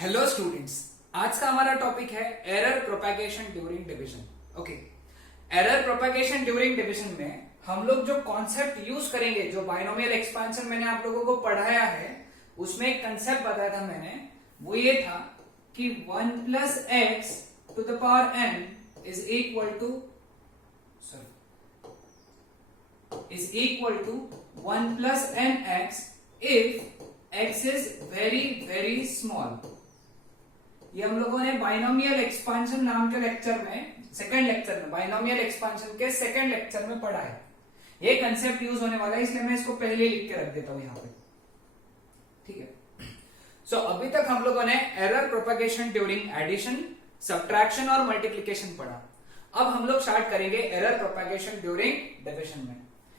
Hello students, आज का हमारा टॉपिक है error propagation during division. Okay, error propagation during division में हम लोग जो कॉन्सेप्ट यूज करेंगे, जो बाइनोमियल एक्सपेंशन मैंने आप लोगों को पढ़ाया है, उसमें एक कंसेप्ट बताया था मैंने, वो ये था कि 1 plus x to the power n is equal to 1 plus n x if x is very very small। ये हम लोगों ने बाइनोमियल एक्सपेंशन नाम के लेक्चर में, सेकंड लेक्चर में, बाइनोमियल एक्सपेंशन के सेकंड लेक्चर में पढ़ा है। ये कंसेप्ट यूज होने वाला है, इसलिए मैं इसको पहले लिख के रख देता हूं यहां पे। ठीक है। सो अभी तक हम लोगों ने error propagation during addition, subtraction और मल्टीप्लिकेशन पढ़ा। अब हम लोग स्टार्ट करेंगे एरर प्रोपेगेशन ड्यूरिंग डिविजन में।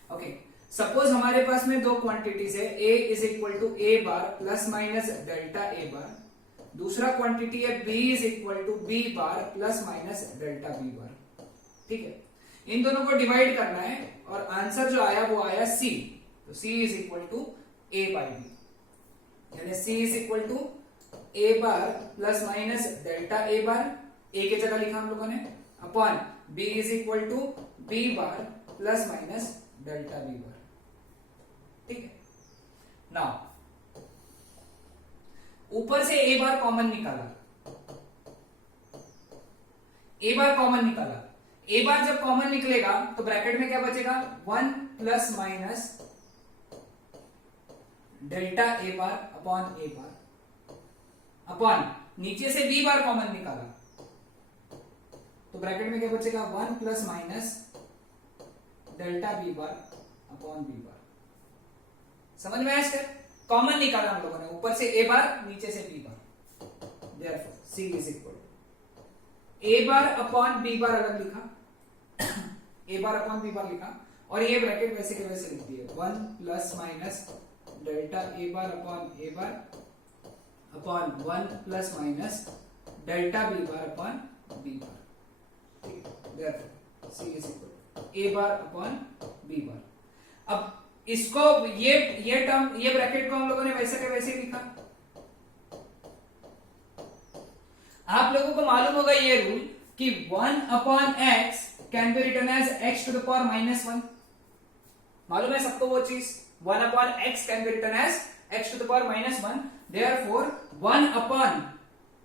ओके, सपोज हमारे पास में दो क्वांटिटीज है, a is equal to a bar plus minus delta a bar, दूसरा क्वांटिटी है b is equal to b bar plus minus delta b bar. ठीक है, इन दोनों को डिवाइड करना है और आंसर जो आया वो आया c। तो c is equal to a by b, यानी c is equal to a bar plus minus delta a bar, a के जगह लिखा हम लोगों ने, upon b is equal to b bar plus minus delta b bar. ठीक है, now ऊपर से a बार कॉमन निकाला, a बार कॉमन निकाला, a बार जब कॉमन निकलेगा तो ब्रैकेट में क्या बचेगा, 1 plus minus delta a bar upon a bar, upon नीचे से b बार कॉमन निकाला तो ब्रैकेट में क्या बचेगा, 1 plus minus delta b bar upon b बार। समझ में आया स्टेप? कॉमन निकाला हम लोगों ने, ऊपर से a बार नीचे से b bar. Therefore c is equal to a bar upon b bar अलग लिखा, a bar upon b bar लिखा, और ये ब्रैकेट वैसे के वैसे लिख दिए, 1 plus minus delta a bar upon a bar upon 1 plus minus delta b bar upon b bar. ठीक है, therefore c is equal to a bar upon b bar. अब इसको ये टर्म, ये ब्रैकेट को हम लोगों ने वैसे के वैसे लिखा। आप लोगों को मालूम होगा ये रूल कि 1 upon x can be written as x to the power minus 1। मालूम है सबको वो चीज, 1 upon x can be written as x to the power minus 1। Therefore 1 upon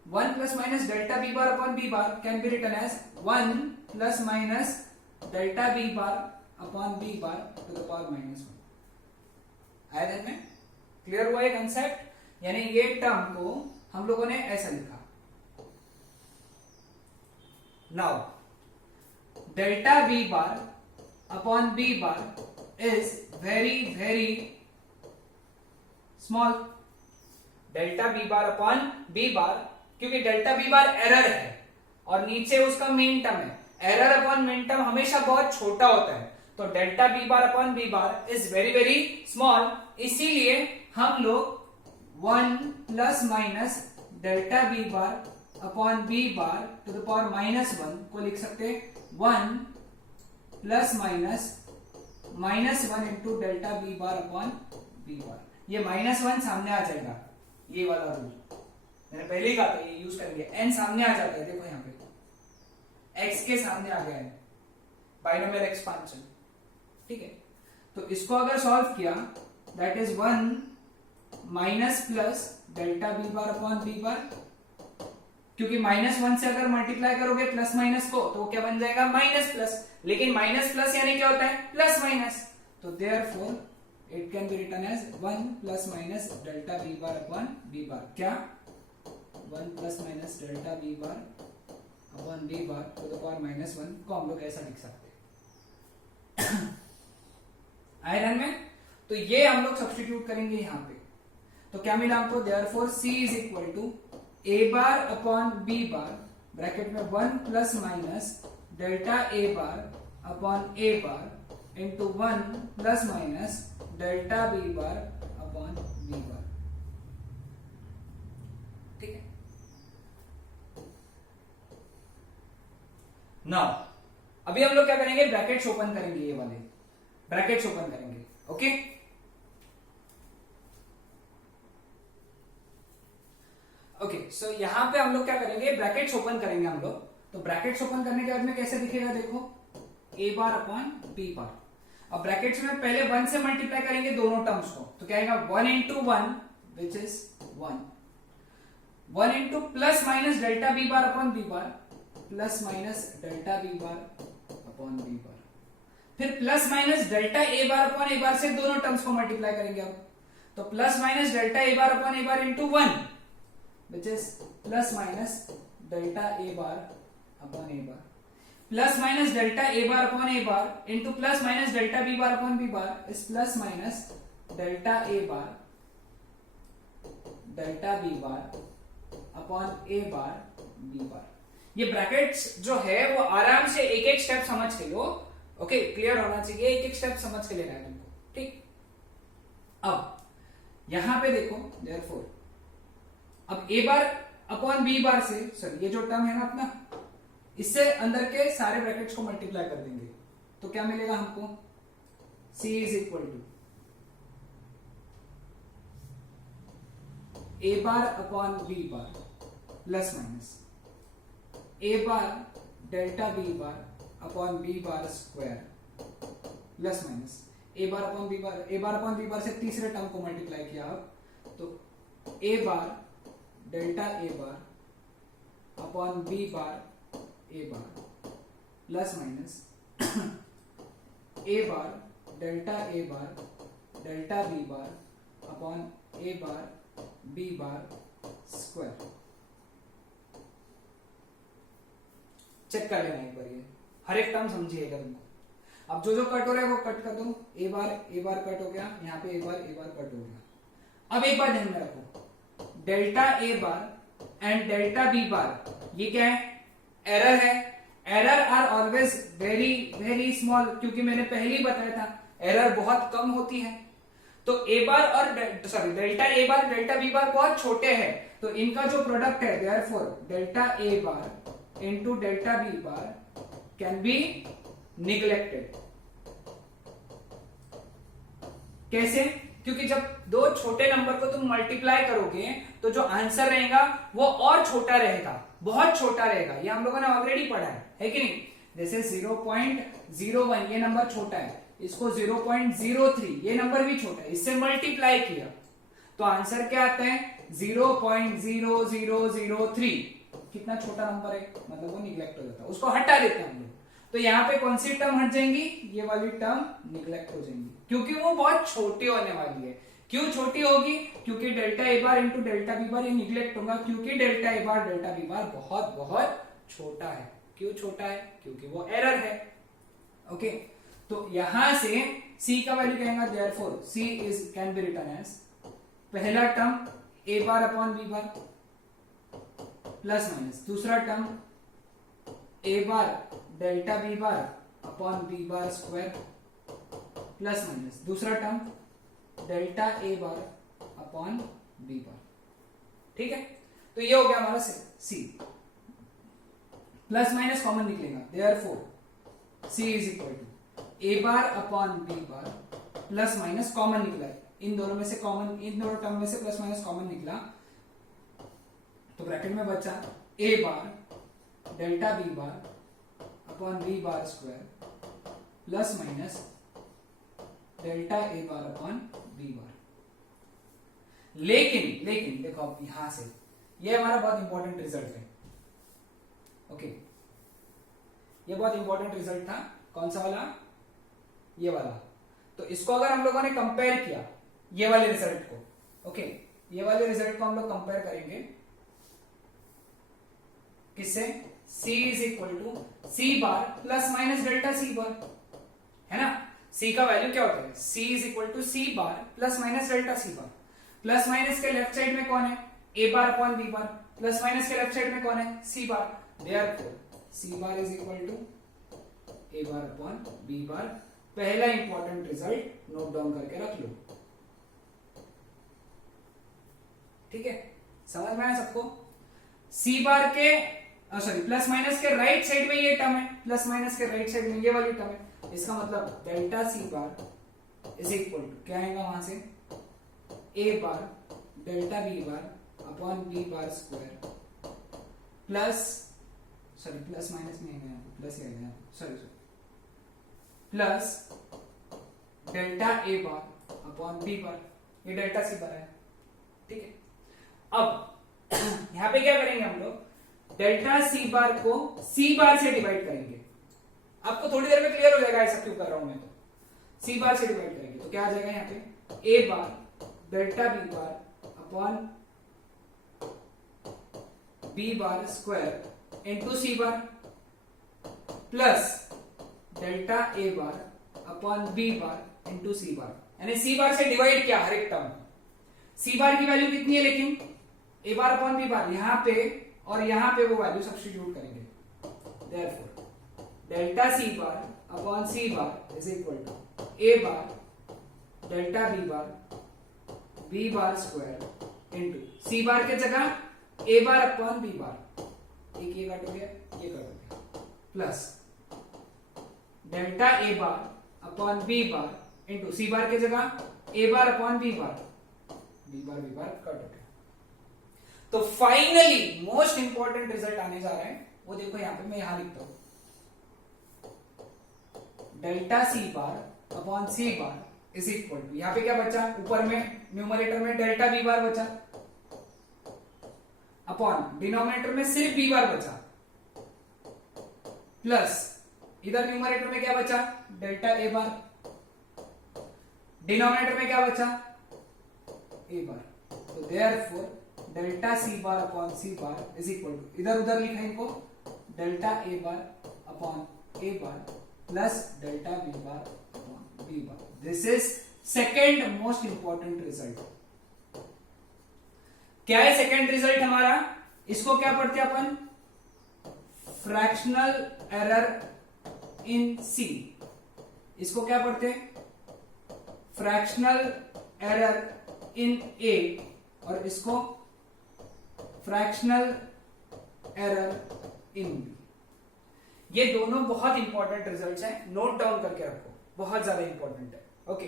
1 plus minus delta b bar upon b bar can be written as 1 plus minus delta b bar upon b bar to the power minus 1। आया ध्यान में? Clear हुआ ये concept? यानी ये term को हम लोगों ने ऐसा लिखा। Now delta b bar upon b bar is very very small. Delta b bar upon b bar, क्योंकि डेल्टा b बार एरर है और नीचे उसका मेन टर्म है, एरर अपॉन मेन टर्म हमेशा बहुत छोटा होता है, तो delta b bar upon b bar is very very small. इसीलिए हम लोग 1 plus minus delta b bar upon b bar to the power minus 1 को लिख सकते हैं 1 plus minus 1 into delta b bar upon b bar. ये minus 1 सामने आ जाएगा, ये वाला रूल मैंने पहले ही कहा था, ये यूज करेंगे। n सामने आ जाता है, देखो यहां पे x के सामने आ गया है बाइनोमियल एक्सपेंशन। ठीक है, तो इसको अगर सॉल्व किया, that is 1 minus plus delta b bar upon b bar, क्योंकि माइनस 1 से अगर मल्टीप्लाई करोगे प्लस माइनस को तो क्या बन जाएगा, माइनस प्लस, लेकिन माइनस प्लस यानी क्या होता है, प्लस माइनस, तो therefore it can be written as 1 plus minus delta b bar upon b bar. क्या 1 plus minus delta b bar upon b bar to the power minus 1 को हम लोग ऐसा लिख सकते हैं। आए ध्यान में? तो ये हम लोग सब्स्टिट्यूट करेंगे यहां पे, तो क्या मिला हमको, therefore c is equal to a bar upon b bar, bracket में 1 plus minus delta a bar upon a bar into 1 plus minus delta b bar upon b bar. ठीक है, नाउ अभी हम लोग क्या करेंगे, ब्रैकेट्स ओपन करेंगे, ये वाले ब्रैकेट्स ओपन करेंगे। ओके, ओके, सो यहाँ पे हम लोग क्या करेंगे, ब्रैकेट्स ओपन करेंगे हम लोग। तो ब्रैकेट्स ओपन करने के बाद में कैसे दिखेगा, देखो a bar upon b bar. अब ब्रैकेट्स में पहले 1 से मल्टीप्लाई करेंगे दोनों टर्म्स को, तो क्या आएगा 1 into 1 which is 1 into plus minus delta b bar upon b bar, plus minus delta b bar upon b बार, फिर plus minus delta a bar upon a बार से दोनों टर्म्स को मल्टीप्लाई करेंगे। अब तो plus minus delta a bar upon a bar into 1 which is plus minus delta a bar upon a bar, plus minus delta a bar upon a bar into plus minus delta b bar upon b bar is plus minus delta a bar delta b bar upon a bar b bar. ये brackets जो है वो आराम से एक एक step समझ के लो। ओके, क्लियर होना चाहिए, एक एक स्टेप समझ के लेना है तुमको, ठीक। अब यहां पे देखो देयरफॉर अब a bar upon b bar से, सॉरी ये जो टर्म है ना अपना, इससे अंदर के सारे ब्रैकेट्स को मल्टीप्लाई कर देंगे, तो क्या मिलेगा हमको, c is equal to a bar upon b bar plus minus a bar delta b bar upon b bar square plus minus a bar upon b bar से तीसरे टर्म को मल्टीप्लाई किया अब, तो a bar delta a bar upon b bar a bar plus minus a bar delta a bar delta b bar upon a bar b bar square. Check कर लेना एक बार, ये हर एक टर्म समझिएगा तुमको। अब जो जो कट हो रहा है वो कट कर दो, a बार कट हो गया, यहाँ पे a बार कट हो गया। अब एक बार ध्यान में रखो, delta a bar and delta b bar ये क्या है, एरर है। Error are always very very small, क्योंकि मैंने पहले ही बताया था एरर बहुत कम होती है। तो a बार और delta a bar delta b बार बहुत छोटे हैं, तो इनका जो प्रोडक्ट है therefore delta a bar into delta b bar can be neglected. कैसे, क्योंकि जब दो छोटे नंबर को तुम मल्टीप्लाई करोगे तो जो आंसर रहेगा वो और छोटा रहेगा, बहुत छोटा रहेगा। ये हम लोगों ने ऑलरेडी पढ़ा है कि नहीं। जैसे 0.01 ये नंबर छोटा है, इसको 0.03 ये नंबर भी छोटा है, इससे मल्टीप्लाई किया तो आंसर क्या आता है 0.0003। कितना छोटा नंबर है, मतलब वो निग्लेक्ट हो जाता है, उसको हटा देते हैं हम लोग। तो यहाँ पे कौन सी टर्म हट जाएंगी, ये वाली टर्म निग्लेक्ट हो जाएंगी, क्योंकि वो बहुत छोटी होने वाली है। क्यों छोटी होगी, क्योंकि delta a bar into delta b bar ये निग्लेक्ट होगा, क्योंकि delta a bar delta b बार बहुत बहुत छोटा है। क्यों छोटा है, क्योंकि वो एरर है। ओके, तो यहां से c का वैल्यू क्या आएगा, therefore c is can be written as पहला term a bar upon b bar plus minus दूसरा term a bar delta b bar upon b bar square plus minus दूसरा term delta a bar upon b bar. ठीक है, तो ये हो गया हमारा c। प्लस माइनस कॉमन निकलेगा, therefore c is equal to a bar upon b bar plus minus common निकला, इन दोनों में से कॉमन, इन दोनों टर्म में से प्लस माइनस कॉमन निकला, तो ब्रैकेट में बचा a bar delta b bar upon b bar square plus minus delta a bar upon b बार। लेकिन देखो अब यहां से ये हमारा बहुत इंपॉर्टेंट रिजल्ट है। ओके, ये बहुत इंपॉर्टेंट रिजल्ट था। कौन सा वाला, ये वाला। तो इसको अगर हम लोगों ने कंपेयर किया ये वाले रिजल्ट को, ओके, ये वाले रिजल्ट को हम लोग कंपेयर करेंगे किससे, c is equal to c bar plus minus delta c bar, है ना। c का वैल्यू क्या होता है, c is equal to c bar plus minus delta c bar. Plus minus के लेफ्ट साइड में कौन है, a bar upon b bar, plus minus के लेफ्ट साइड में कौन है, c bar. Therefore c bar is equal to a bar upon b bar. पहला important result note down करके रख लो। ठीक है, समझ में आया सबको। c बार के सॉरी प्लस माइनस के राइट साइड में ये टर्म है, प्लस माइनस के राइट साइड में ये वाली टर्म है, इसका मतलब delta c bar is equal to क्या आएगा वहां से, a bar delta b bar upon B bar square plus, sorry plus minus नहीं है, प्लस ही आएगा, सॉरी प्लस डेल्टा ए बार अपॉन बी बार, ये डेल्टा सी बार है। ठीक है, अब यहां पे क्या करेंगे हम लोग, डेल्टा सी बार को सी बार से डिवाइड करेंगे। आपको थोड़ी देर में क्लियर हो जाएगा ऐसा क्यों कर रहा हूं मैं। तो सी बार से डिवाइड करेंगे तो क्या आ जाएगा यहाँ पे, A bar delta B bar upon B bar square into C bar plus delta A bar upon B bar into C bar, यानी सी बार से डिवाइड किया हर एक टर्म। सी बार की वैल्यू कितनी है लेकिन, ए बार अपॉन बी बार, यहां पे और यहां पे वो वैल्यू सब्स्टिट्यूट करेंगे। Therefore delta C bar upon C bar is equal to A bar delta B bar square into C bar के जगह A bar upon B bar, एक ये कट हो गया, ये कट हो गया, प्लस डेल्टा ए bar upon B bar into C bar के जगह A bar upon B bar cut हो गया। तो फाइनली मोस्ट इंपॉर्टेंट रिजल्ट आने जा रहे हैं, वो देखो यहां पे मैं यहां लिखता हूं, delta C bar upon C bar is equal to, यहां पे क्या बचा, ऊपर में न्यूमरेटर में डेल्टा बी बार बचा अपॉन डिनोमिनेटर में सिर्फ बी बार बचा, प्लस इधर न्यूमरेटर में क्या बचा, डेल्टा ए बार, डिनोमिनेटर में क्या बचा, ए बार। तो therefore delta C bar upon C bar is equal to, इधर उधर लिखा इनको, delta A bar upon a bar plus delta B bar upon B bar. This is second most important result. क्या है second result हमारा, इसको क्या पढ़ते हैं अपन, फ्रैक्शनल एरर इन सी, इसको क्या पढ़ते हैं, फ्रैक्शनल एरर इन ए, और इसको फ्रैक्शनल एरर इन बी। ये दोनों बहुत इंपॉर्टेंट रिजल्ट्स हैं, नोट डाउन करके रखो, बहुत ज्यादा इंपॉर्टेंट है। ओके,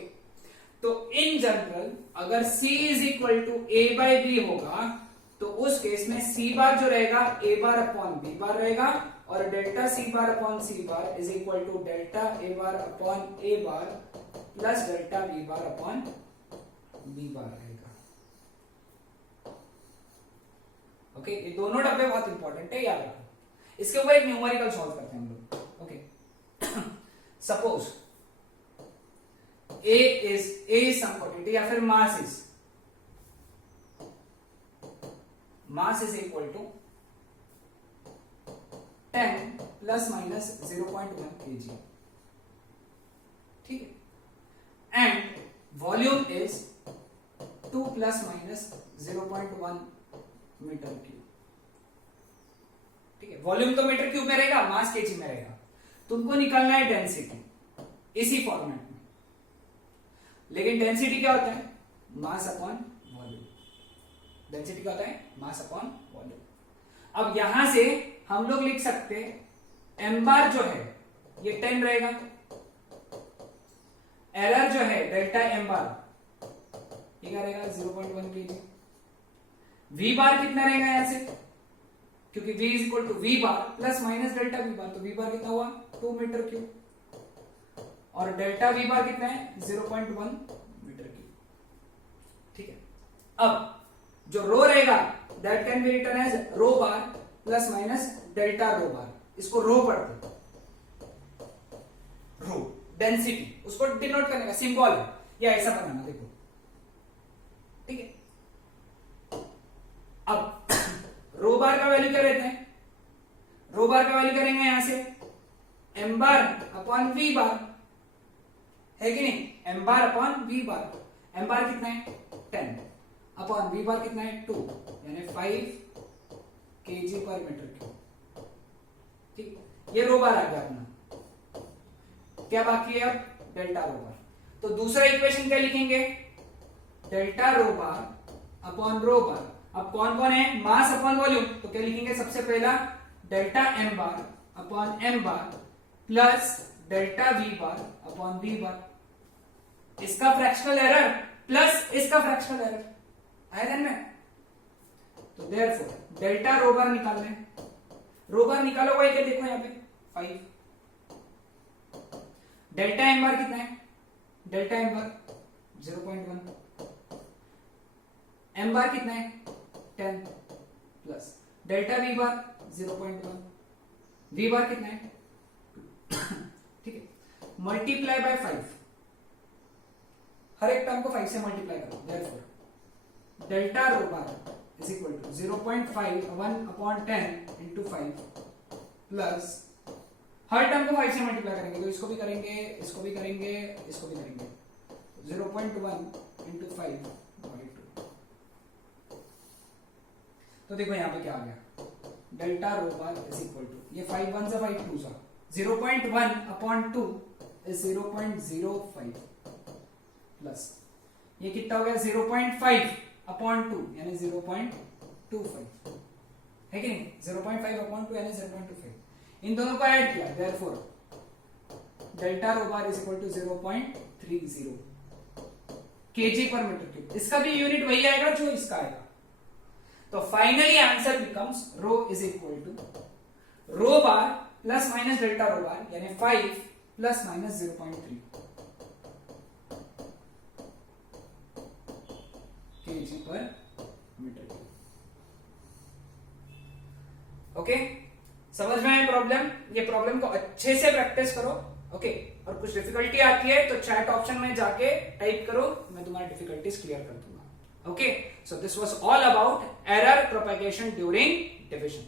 तो इन जनरल अगर C is equal to a by b होगा तो उस केस में C बार जो रहेगा ए बार अपॉन बी बार रहेगा, और delta C bar upon C bar is equal to delta A bar upon a bar plus delta B bar upon B bar रहेगा। Okay, ये दोनों डब्बे बहुत इंपॉर्टेंट है, याद रखो। इसके ऊपर एक न्यूमेरिकल सॉल्व करते हैं हम लोग। Okay, suppose a is some quantity या फिर mass is equal to 10 plus minus 0.1 kg, ठीक है, and volume is 2 plus minus 0.1 metre cube. ठीक है, वॉल्यूम तो मीटर क्यूब में रहेगा, मास केजी में रहेगा। तुमको निकालना है डेंसिटी इसी फॉर्मेट में, लेकिन डेंसिटी क्या होता है, मास अपॉन वॉल्यूम। डेंसिटी क्या होता है, मास अपॉन वॉल्यूम। अब यहां से हम लोग लिख सकते हैं एम बार जो है ये 10 रहेगा, एरर जो है डेल्टा एम बार ये क्या रहेगा 0.1 kg। वी बार कितना रहेगा यहां से, क्योंकि v is equal to V bar plus minus delta V bar, तो वी बार कितना हुआ 2 मीटर क्यूब, और डेल्टा वी बार कितना है 0.1 मीटर क्यूब। ठीक है, अब जो रो रहेगा that can be written as rho bar plus minus delta rho bar, इसको रो पढ़ते हैं, रो डेंसिटी उसको डिनोट करने का सिंबल है, या ऐसा बनाना देखो। ठीक है, अब रो बार का वैल्यू क्या रहते हैं, रो बार का वैल्यू करेंगे यहां से M bar upon V bar, है कि नहीं, M bar upon V bar. M bar कितना है 10 अपॉन वी बार कितना है 2, यानी 5 kg पर मीटर क्यूब। ठीक, ये रो बार आ गया अपना। क्या बाकी है अब डेल्टा रो बार। तो दूसरा इक्वेशन क्या लिखेंगे, delta rho bar upon rho बार। अब कौन कौन है, मास अपॉन वॉल्यूम, तो क्या लिखेंगे सबसे पहला delta M bar upon M bar plus delta V bar upon V bar, इसका फ्रैक्शनल एरर प्लस इसका फ्रैक्शनल एरर आया ध्यान में। देयरफॉर डेल्टा रो बार निकालना है, रो बार निकालो भाई, क्या देखो यहाँ पे 5, डेल्टा एम बार कितना है, delta M bar 0.1, M bar कितना है 10 plus delta V bar 0.1, V bar कितना है 2 ठीक है, मल्टीप्लाई बाय 5, हर एक टर्म को 5 से मल्टीप्लाई करो, therefore delta rho bar is equal to 0.5 1/10 into 5 plus हर टर्म को 5 से मल्टीप्लाई करेंगे तो इसको भी करेंगे, इसको भी करेंगे, इसको भी करेंगे, 0.1 into 5 by 2। तो देखो यहां पे क्या आ गया, delta rho bar is equal to, ये 5 1 से 5 2 सा 0.1/2 इज 0.05 प्लस ये कितना हो गया 0.5/2 यानी 0.25 है कि नहीं, 0.5/2 यानी 0.25, इन दोनों को ऐड किया, therefore delta rho bar is equal to 0.30 KG per metre cube, इसका भी यूनिट वही आएगा जो इसका आएगा। तो finally answer becomes rho is equal to rho bar plus minus delta rho bar यानी 5 plus minus 0.3 KG per metre cube. Okay, समझ में आया प्रॉब्लम, ये प्रॉब्लम को अच्छे से प्रैक्टिस करो। ओके, और कुछ डिफिकल्टी आती है तो चैट ऑप्शन में जाके टाइप करो, मैं तुम्हारी डिफिकल्टीज क्लियर कर दूंगा। Okay, so this was all about error propagation during division.